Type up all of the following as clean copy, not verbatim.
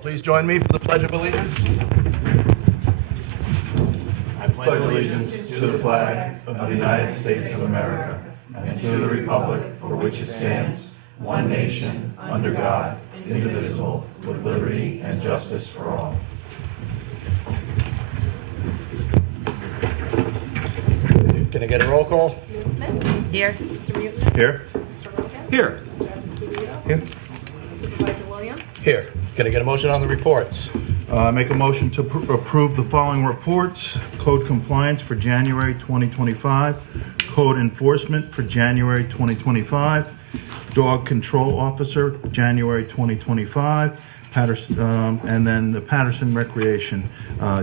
Please join me for the Pledge of Allegiance. I pledge allegiance to the flag of the United States of America and to the republic for which it stands, one nation, under God, indivisible, with liberty and justice for all. Can I get a roll call? Ms. Smith? Here. Mr. Mutner? Here? Mr. Rogan? Here. Mr. Esposito? Here. Supervisor Williams? Here. Can I get a motion on the reports? Make a motion to approve the following reports. Code compliance for January 2025. Code enforcement for January 2025. Dog control officer, January 2025. Patterson, and then the Patterson Recreation,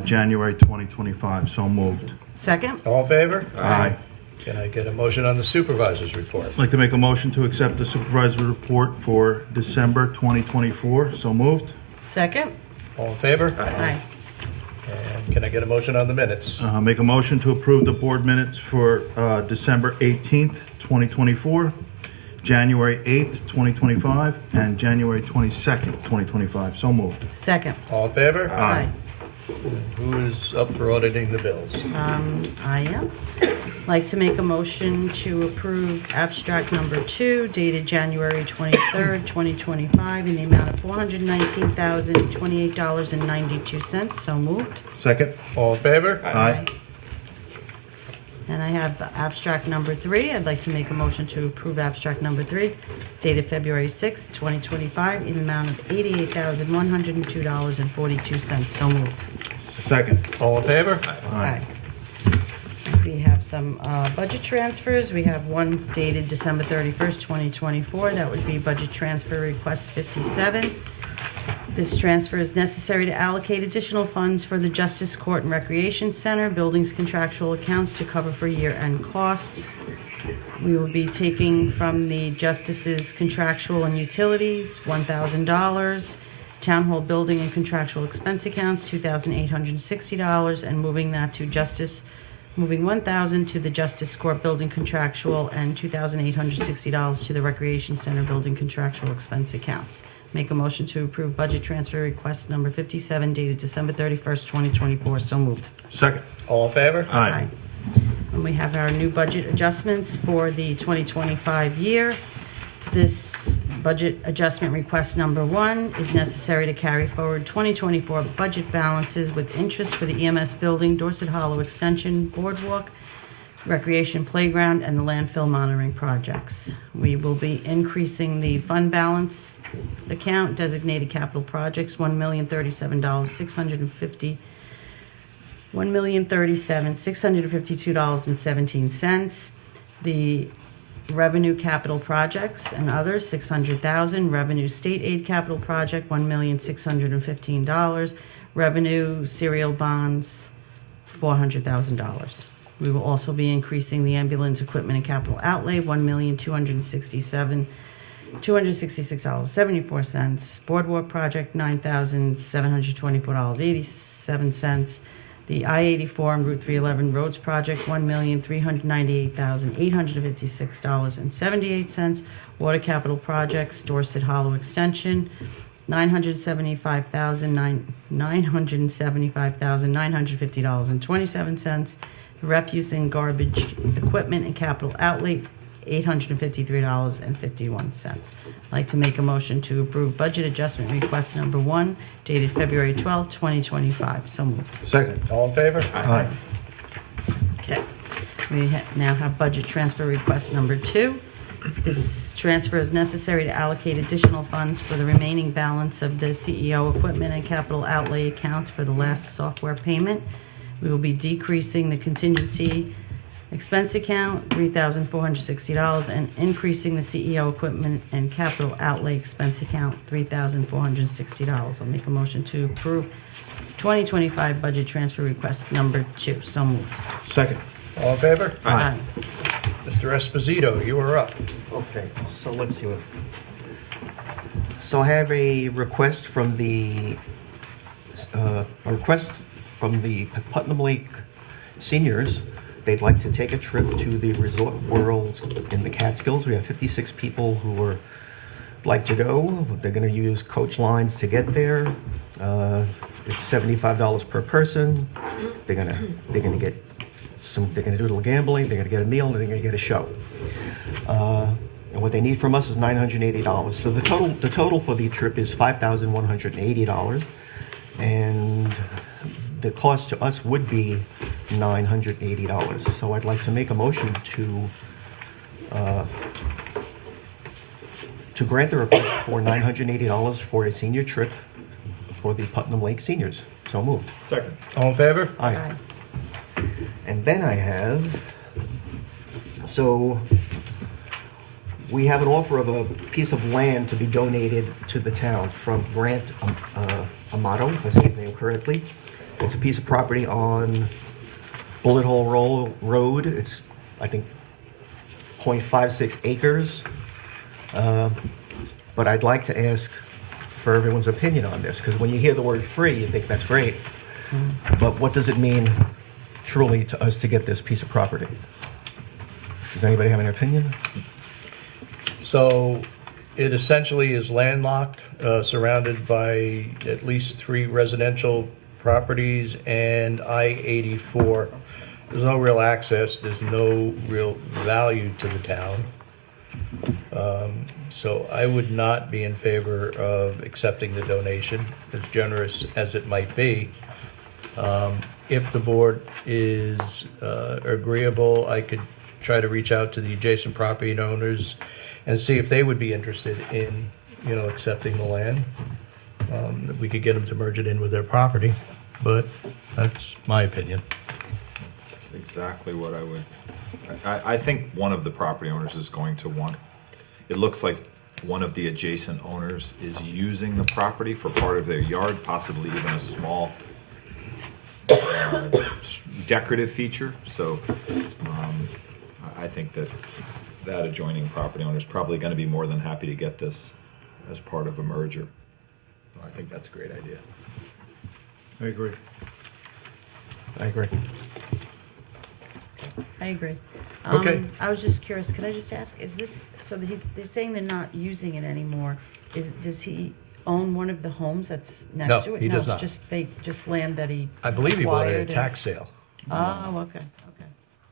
January 2025. So moved. Second. All in favor? Aye. Can I get a motion on the supervisor's report? I'd like to make a motion to accept the supervisor's report for December 2024. So moved. Second. All in favor? Aye. And can I get a motion on the minutes? Make a motion to approve the board minutes for December 18th, 2024, January 8th, 2025, and January 22nd, 2025. So moved. Second. All in favor? Aye. Who is up for auditing the bills? I am. Like to make a motion to approve abstract number 2 dated January 23rd, 2025 in the amount of $419,028.92. So moved. Second. All in favor? Aye. And I have abstract number 3. I'd like to make a motion to approve abstract number 3 dated February 6th, 2025 in the amount of $88,102.42. So moved. Second. All in favor? Aye. We have some budget transfers. We have one dated December 31st, 2024. That would be budget transfer request 57. This transfer is necessary to allocate additional funds for the Justice Court and Recreation Center, buildings contractual accounts to cover for year-end costs. We will be taking from the Justice's contractual and utilities, $1,000. Town Hall building and contractual expense accounts, $2,860, and moving that to Justice, moving $1,000 to the Justice Court building contractual and $2,860 to the Recreation Center building contractual expense accounts. Make a motion to approve budget transfer request number 57 dated December 31st, 2024. So moved. Second. All in favor? Aye. And we have our new budget adjustments for the 2025 year. This budget adjustment request number 1 is necessary to carry forward 2024 budget balances with interest for the EMS building, Dorset Hollow Extension, Boardwalk, Recreation Playground, and the landfill monitoring projects. We will be increasing the fund balance account, designated capital projects, $1,037,650, $1,037,652.17. The revenue capital projects and others, $600,000. Revenue state aid capital project, $1,615,000. Revenue serial bonds, $400,000. We will also be increasing the ambulance equipment and capital outlay, $1,266,74. Boardwalk project, $9,724.87. The I-84 and Route 311 roads project, $1,398,856.78. Water capital projects, Dorset Hollow Extension, $975,950.27. Refuse and garbage equipment and capital outlay, $853.51. I'd like to make a motion to approve budget adjustment request number 1 dated February 12th, 2025. So moved. Second. All in favor? Aye. Okay. We now have budget transfer request number 2. This transfer is necessary to allocate additional funds for the remaining balance of the CEO equipment and capital outlay accounts for the last software payment. We will be decreasing the contingency expense account, $3,460, and increasing the CEO equipment and capital outlay expense account, $3,460. I'll make a motion to approve 2025 budget transfer request number 2. So moved. Second. All in favor? Aye. Mr. Esposito, you are up. Okay, so let's see what. So I have a request from the Putnam Lake seniors. They'd like to take a trip to the Resort World in the Catskills. We have 56 people who are like to go. They're going to use coach lines to get there. It's $75 per person. They're going to get some. They're going to do a little gambling. They're going to get a meal, and they're going to get a show. And what they need from us is $980. So the total for the trip is $5,180, and the cost to us would be $980. So I'd like to make a motion to grant the request for $980 for a senior trip for the Putnam Lake seniors. So moved. Second. All in favor? Aye. And then I have, so we have an offer of a piece of land to be donated to the town from Grant Amato, if I say his name correctly. It's a piece of property on Bullet Hole Road. It's, I think, 0.56 acres. But I'd like to ask for everyone's opinion on this, because when you hear the word free, you think that's great. But what does it mean truly to us to get this piece of property? Does anybody have an opinion? So it essentially is landlocked, surrounded by at least 3 residential properties and I-84. There's no real access, there's no real value to the town. So I would not be in favor of accepting the donation, as generous as it might be. If the board is agreeable, I could try to reach out to the adjacent property owners and see if they would be interested in, accepting the land. We could get them to merge it in with their property, but that's my opinion. That's exactly what I would. I think one of the property owners is going to want. It looks like one of the adjacent owners is using the property for part of their yard, possibly even a small decorative feature. So I think that adjoining property owner is probably going to be more than happy to get this as part of a merger. I think that's a great idea. I agree. I agree. I agree. Okay. I was just curious, could I just ask, is this, so that they're saying they're not using it anymore, does he own one of the homes that's No, next to it? he does not. It's just land that he I believe he bought it at acquired a tax sale. Oh, okay,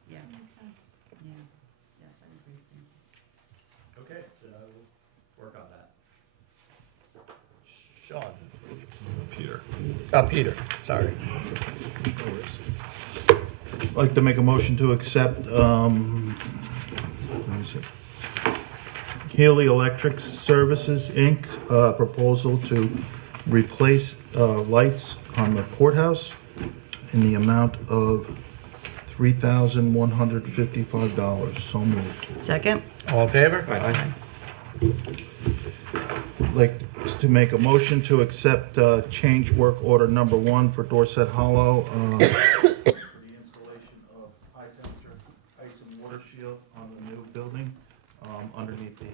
yeah. Yeah, yes, I agree. Okay, then I will work on that. Sean? Peter. Peter, sorry. I'd like to make a motion to accept, Healy Electric Services, Inc., proposal to replace lights on the courthouse in the amount of $3,155. So moved. Second? All in favor? Aye. I'd like to make a motion to accept change work order number 1 for Dorset Hollow for the installation of high temperature ice and water shield on the new building underneath the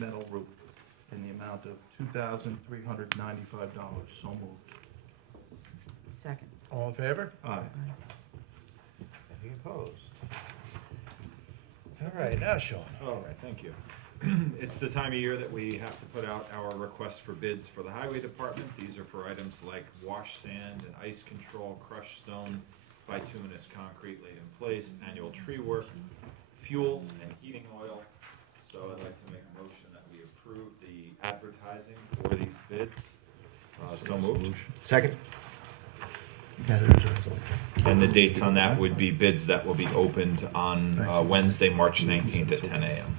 metal roof in the amount of $2,395. So moved. Second. All in favor? Aye. Any opposed? All right, now Sean. All right, thank you. It's the time of year that we have to put out our request for bids for the highway department. These are for items like wash sand and ice control, crushed stone, bituminous concrete laid in place, annual tree work, fuel and heating oil. So I'd like to make a motion that we approve the advertising for these bids. So moved. Second? And the dates on that would be bids that will be opened on Wednesday, March 19th at 10 a.m.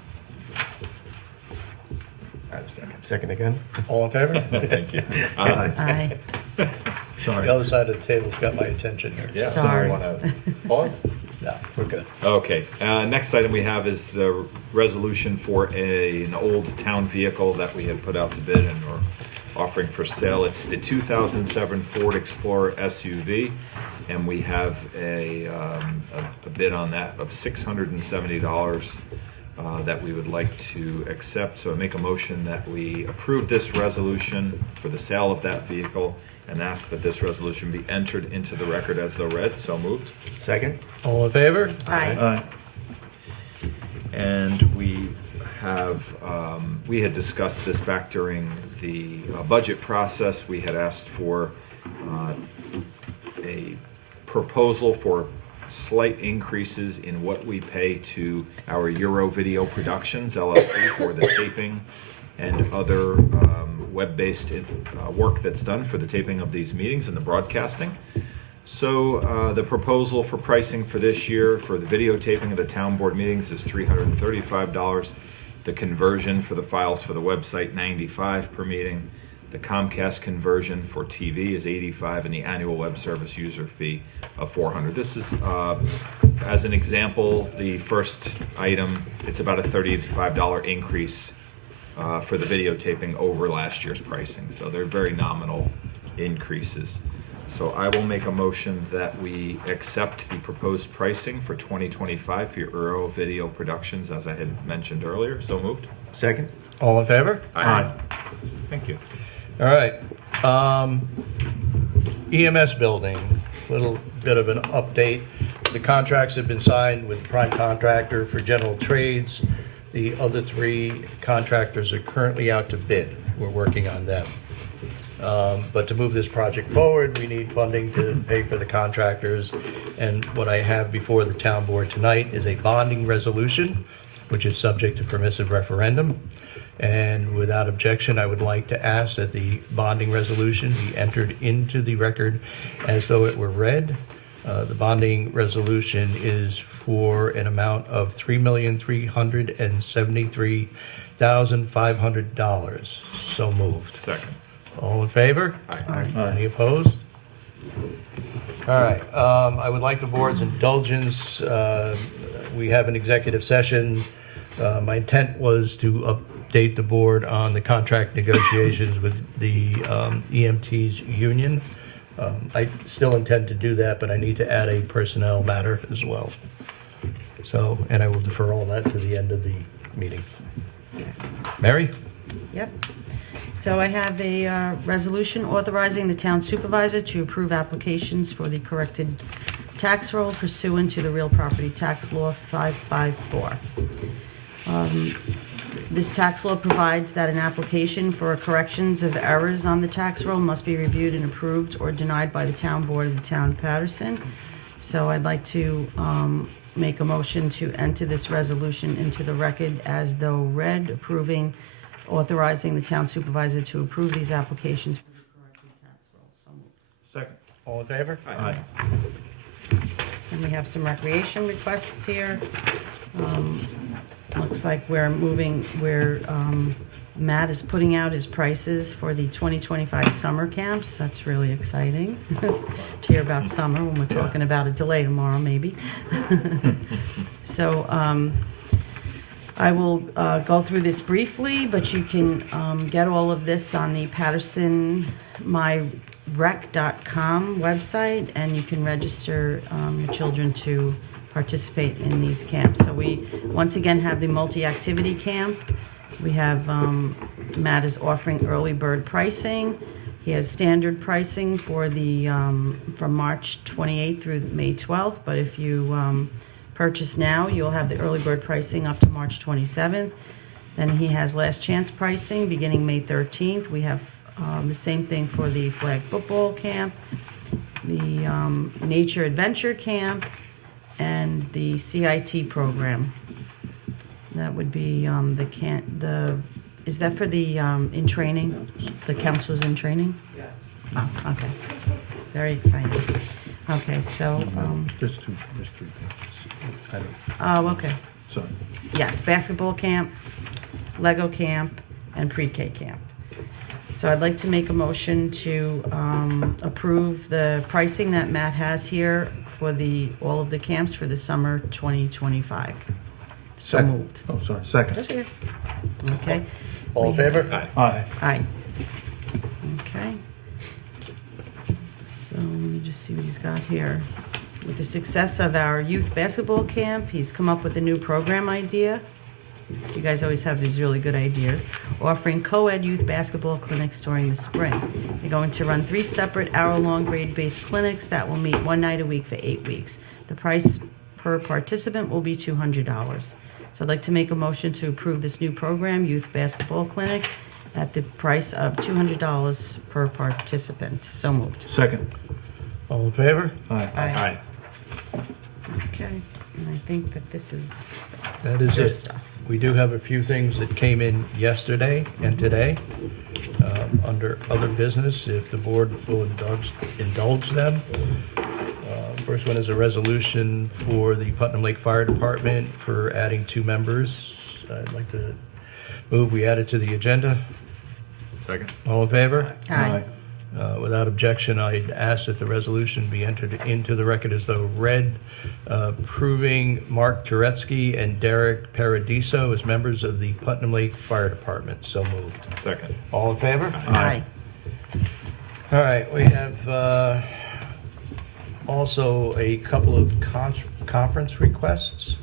Second again? All in favor? Thank you. Aye. Sorry. The other side of the table's got my attention here. Yeah. Sorry. Pause? No, we're good. Okay, next item we have is the resolution for an old town vehicle that we have put out to bid and are offering for sale. It's the 2007 Ford Explorer SUV, and we have a bid on that of $670 that we would like to accept. So I make a motion that we approve this resolution for the sale of that vehicle and ask that this resolution be entered into the record as though read. So moved. Second? All in favor? Aye. Aye. And we have, we had discussed this back during the budget process. We had asked for a proposal for slight increases in what we pay to our Euro Video Productions LLC for the taping and other web-based work that's done for the taping of these meetings and the broadcasting. So the proposal for pricing for this year for the videotaping of the town board meetings is $335. The conversion for the files for the website, $95 per meeting. The Comcast conversion for TV is $85, and the annual web service user fee of $400. This is, as an example, the first item, it's about a $35 increase for the videotaping over last year's pricing. So they're very nominal increases. So I will make a motion that we accept the proposed pricing for 2025 for your Euro Video Productions, as I had mentioned earlier. So moved. Second? All in favor? Aye. Thank you. All right. EMS building, little bit of an update. The contracts have been signed with the prime contractor for general trades. The other 3 contractors are currently out to bid. We're working on them. But to move this project forward, we need funding to pay for the contractors. And what I have before the town board tonight is a bonding resolution, which is subject to permissive referendum. And without objection, I would like to ask that the bonding resolution be entered into the record as though it were read. The bonding resolution is for an amount of $3,373,500. So moved. Second. All in favor? Aye. Any opposed? All right, I would like the board's indulgence. We have an executive session. My intent was to update the board on the contract negotiations with the EMTs union. I still intend to do that, but I need to add a personnel matter as well. So, and I will defer all that to the end of the meeting. Mary? Yep. So I have a resolution authorizing the town supervisor to approve applications for the corrected tax roll pursuant to the real property tax law 554. This tax law provides that an application for corrections of errors on the tax roll must be reviewed and approved or denied by the town board of the town of Patterson. So I'd like to make a motion to enter this resolution into the record as though read, authorizing the town supervisor to approve these applications for the corrected tax roll. So moved. Second. All in favor? Aye. And we have some recreation requests here. Looks like Matt is putting out his prices for the 2025 summer camps. That's really exciting to hear about summer when we're talking about a delay tomorrow, maybe. So I will go through this briefly, but you can get all of this on the PattersonMyRec.com website, and you can register your children to participate in these camps. So we once again have the multi-activity camp. We have Matt is offering early bird pricing. He has standard pricing for the from March 28th through May 12th, but if you purchase now, you'll have the early bird pricing up to March 27th. Then he has last chance pricing beginning May 13th. We have the same thing for the flag football camp, the nature adventure camp, and the CIT program. That would be is that for the in training, the counselors in training? Yeah. Oh, okay. Very exciting. Okay, so, There's 3 pages. oh, okay. Sorry. Yes, basketball camp, Lego camp, and pre-K camp. So I'd like to make a motion to approve the pricing that Matt has here for all of the camps for the summer 2025. So Second. moved. Oh, sorry. Second. That's okay. Okay. All in favor? Aye. Aye. Aye. Okay. So let me just see what he's got here. With the success of our youth basketball camp, he's come up with a new program idea. You guys always have these really good ideas. Offering co-ed youth basketball clinics during the spring. They're going to run 3 separate hour-long grade-based clinics that will meet 1 night a week for 8 weeks. The price per participant will be $200. So I'd like to make a motion to approve this new program, Youth Basketball Clinic, at the price of $200 per participant. So moved. Second. All in favor? Aye. Aye. Okay, and I think that this is That is your it. stuff. We do have a few things that came in yesterday and today under other business, if the board will indulge them. First one is a resolution for the Putnam Lake Fire Department for adding 2 members. I'd like to move we add it to the agenda. Second. All in favor? Aye. Without objection, I'd ask that the resolution be entered into the record as though read, approving Mark Turetsky and Derek Paradiso as members of the Putnam Lake Fire Department. So moved. Second. All in favor? Aye. All right, we have also a couple of conference requests.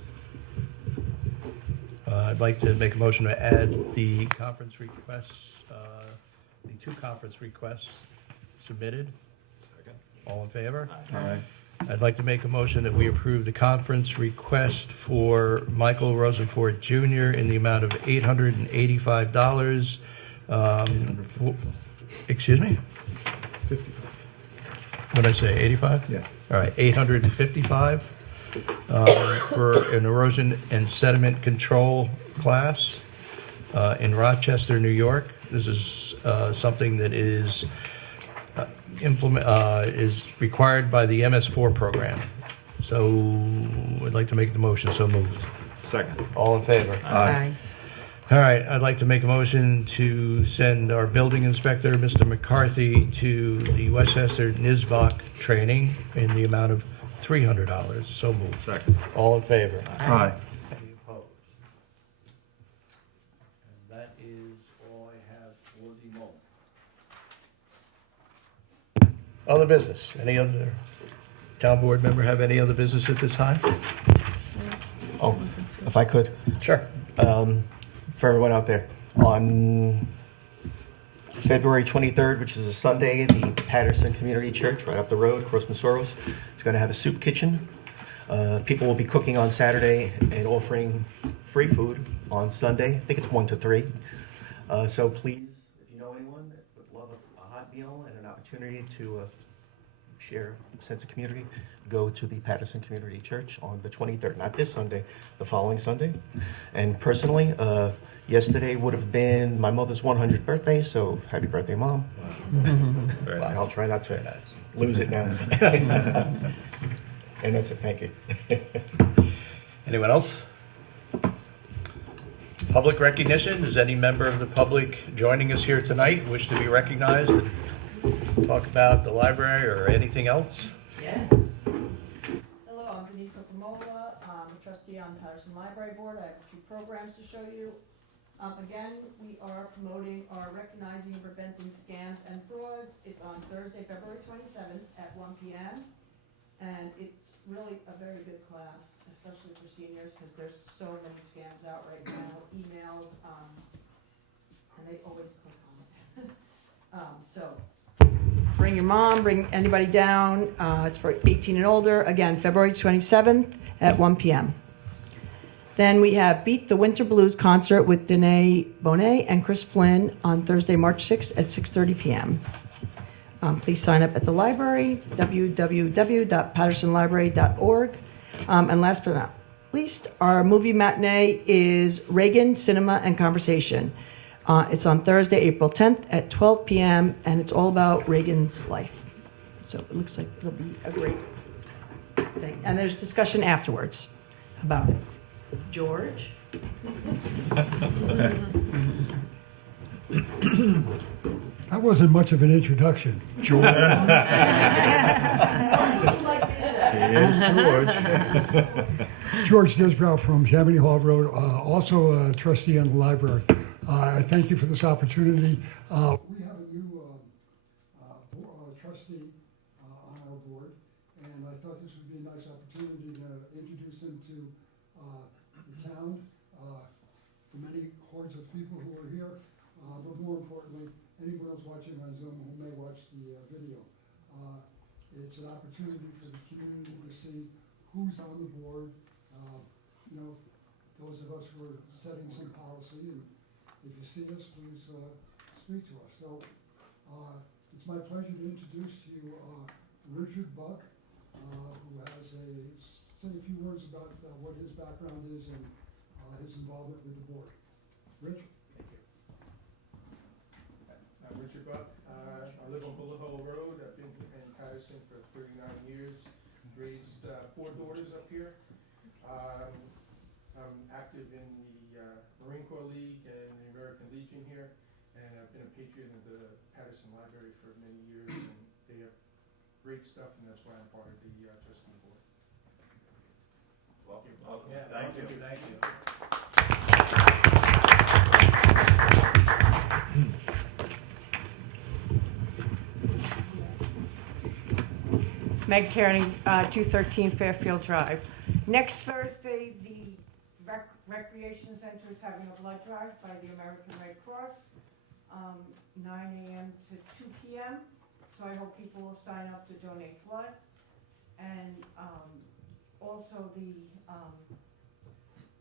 I'd like to make a motion to add the conference requests, the 2 conference requests submitted. Second. All in favor? Aye. I'd like to make a motion that we approve the conference request for Michael Rosenfort Jr. in the amount of $885. Excuse me? What did I say, 85? Yeah. All right, 855 for an erosion and sediment control class in Rochester, New York. This is something that is is required by the MS4 program. So I'd like to make the motion, so moved. Second. All in favor? Aye. All right, I'd like to make a motion to send our building inspector, Mr. McCarthy, to the Westchester NISVOC training in the amount of $300. So moved. Second. All in favor? Aye. Any opposed? And that is all I have for the moment. Other business? Any other town board member have any other business at this time? Oh, if I could. Sure. For everyone out there, on February 23rd, which is a Sunday, the Patterson Community Church, right up the road, across Masoros, is going to have a soup kitchen. People will be cooking on Saturday and offering free food on Sunday. I think it's 1 to 3. So please, if you know anyone that would love a hot meal and an opportunity to share a sense of community, go to the Patterson Community Church on the 23rd, not this Sunday, the following Sunday. And personally, yesterday would have been my mother's 100th birthday, so happy birthday, Mom. Very nice. I'll try not to lose it now. And that's it, thank you. Anyone else? Public recognition. Does any member of the public joining us here tonight wish to be recognized and talk about the library or anything else? Yes. Hello, I'm Denise Okamola. I'm a trustee on the Patterson Library Board. I have a few programs to show you. Again, we are promoting our Recognizing and Preventing Scams and Frauds. It's on Thursday, February 27th at 1 p.m. And it's really a very good class, especially for seniors, because there's so many scams out right now, emails, and they always click on it. So bring your mom, bring anybody down. It's for 18 and older. Again, February 27th at 1 p.m. Then we have Beat the Winter Blues concert with Danae Bonet and Chris Flynn on Thursday, March 6th at 6:30 p.m. Please sign up at the library, www.pattersonlibrary.org. And last but not least, our movie matinee is Reagan Cinema and Conversation. It's on Thursday, April 10th at 12 p.m., and it's all about Reagan's life. So it looks like it'll be a great thing. And there's discussion afterwards about it. George? That wasn't much of an introduction, George. What would you like me to say? Here's George. George Disbrow from Tammany Hall Road, also a trustee on the library. I thank you for this opportunity. We have a new trustee on our board, and I thought this would be a nice opportunity to introduce him to the town, the many hordes of people who are here, but more importantly, anyone else watching on Zoom who may watch the video. It's an opportunity for the community to see who's on the board, those of us who are setting some policy, and if you see us, please speak to us. So it's my pleasure to introduce to you Richard Buck, who has say a few words about what his background is and his involvement with the board. Rich? Thank you. I'm Richard Buck. I live on Bullet Hole Road. I've been in Patterson for 39 years. Raised 4 daughters up here. I'm active in the Marine Corps League and the American Legion here, and I've been a patron of the Patterson Library for many years, and they have great stuff, and that's why I'm part of the trustee board. Welcome. Welcome. Yeah, thank you. Thank you. Meg Kearney, 213 Fairfield Drive. Next Thursday, the Recreation Center is having a blood drive by the American Red Cross, 9 a.m. to 2 p.m. So I hope people will sign up to donate blood. And also the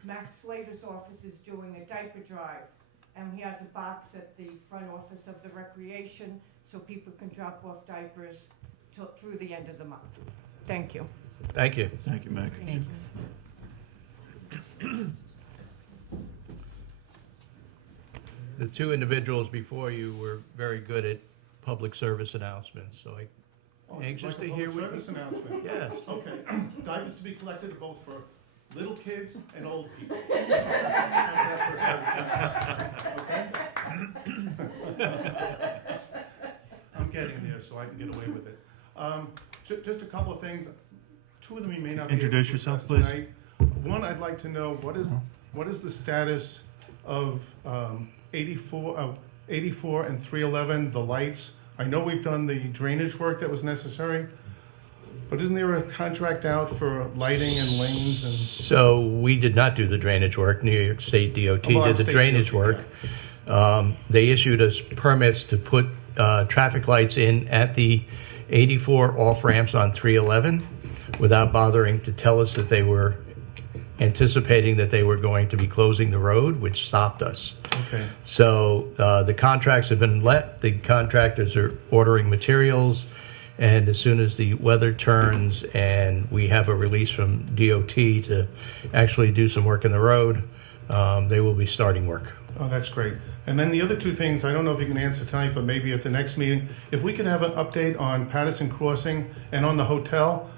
Max Slater's office is doing a diaper drive. And he has a box at the front office of the Recreation so people can drop off diapers through the end of the month. Thank you. Thank you. Thank you, Meg. Thanks. The two individuals before you were very good at public service announcements, so anxious to hear what Service announcement. Yes. Okay. Diapers to be collected both for little kids and old people. That's for a service announcement. Okay? I'm getting there, so I can get away with it. Just a couple of things. 2 of them you may not be able to Introduce yourself, discuss please. tonight. One, I'd like to know what is the status of 84 and 311, the lights? I know we've done the drainage work that was necessary, but isn't there a contract out for lighting and lanes and? So we did not do the drainage work. New York State DOT Well, did the State drainage DOT, work. They issued us permits to put traffic lights in at the 84 off ramps on 311 without bothering to tell us that they were anticipating that they were going to be closing the road, which stopped us. Okay. So the contracts have been let, the contractors are ordering materials, and as soon as the weather turns and we have a release from DOT to actually do some work in the road, they will be starting work. Oh, that's great. And then the other 2 things, I don't know if you can answer tonight, but maybe at the next meeting, if we could have an update on Patterson Crossing and on the hotel.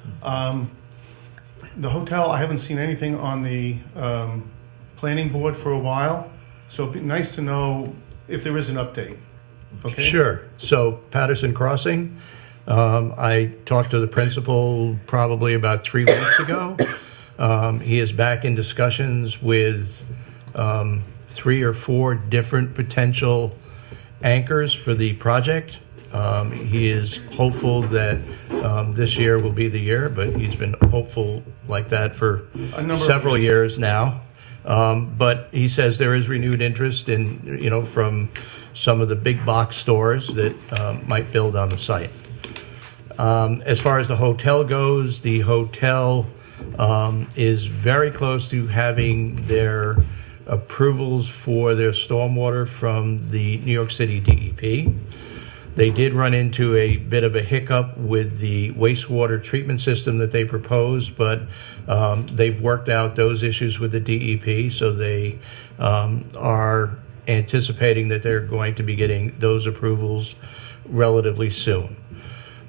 The hotel, I haven't seen anything on the planning board for a while, so it'd be nice to know if there is an update. Okay? Sure. So Patterson Crossing, I talked to the principal probably about 3 weeks ago. He is back in discussions with 3 or 4 different potential anchors for the project. He is hopeful that this year will be the year, but he's been hopeful like that for A number of several years now. But he says there is renewed interest in, from some of the big box stores that might build on the site. As far as the hotel goes, the hotel is very close to having their approvals for their stormwater from the New York City DEP. They did run into a bit of a hiccup with the wastewater treatment system that they proposed, but they've worked out those issues with the DEP, so they are anticipating that they're going to be getting those approvals relatively soon.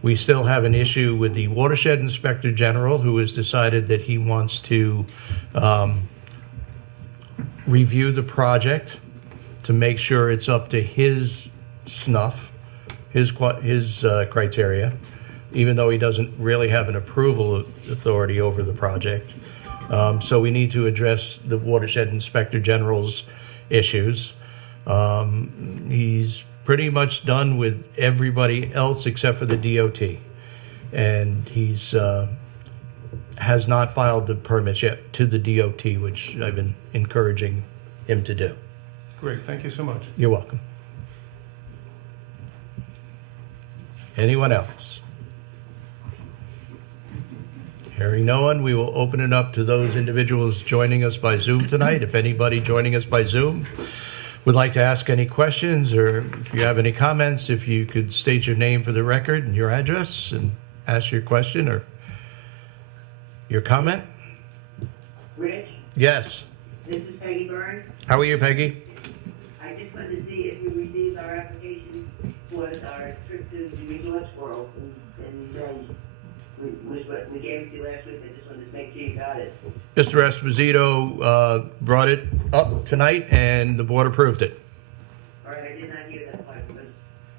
We still have an issue with the Watershed Inspector General, who has decided that he wants to review the project to make sure it's up to his snuff, his criteria, even though he doesn't really have an approval authority over the project. So we need to address the Watershed Inspector General's issues. He's pretty much done with everybody else except for the DOT. And he's has not filed the permits yet to the DOT, which I've been encouraging him to do. Great, thank you so much. You're welcome. Anyone else? Hearing no one, we will open it up to those individuals joining us by Zoom tonight. If anybody joining us by Zoom would like to ask any questions, or if you have any comments, if you could state your name for the record and your address and ask your question or your comment. Rich, Yes. this is Peggy Burns. How are you, Peggy? I just wanted to see if you received our application for our trip to the Resorts World in May. We gave it to you last week, I just wanted to make sure you got it. Mr. Esposito brought it up tonight and the board approved it. All right, I did not hear that part because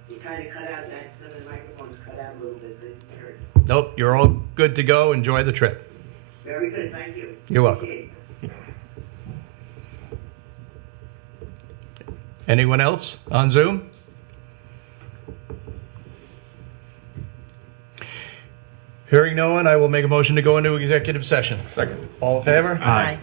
it kind of cut out, some of the microphones cut out a little bit, so I didn't hear it. Nope, you're all good to go. Enjoy the trip. Very good, thank you. You're welcome. Appreciate it. Anyone else on Zoom? Hearing no one, I will make a motion to go into executive session. Second. All in favor? Aye.